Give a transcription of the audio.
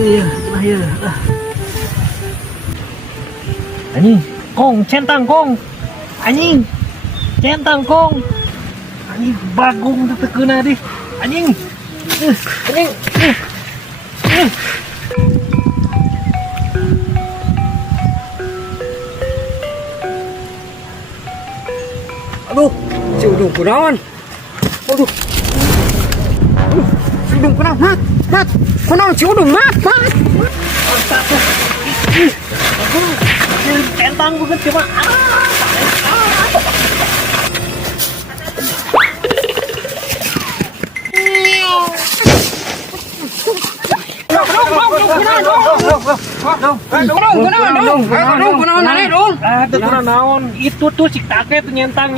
Iya, iya. Anjing, kong, centang kong. Anjing, centang kong. Anjing, bagong tetekena deh. Anjing. Anjing. Aduh, si Udung kunaon? Aduh. Si Udung kunaon? Mat. Kunaon si Udung? Mat. Centang banget cuma. Itu tuh si kakek tuh nyentang.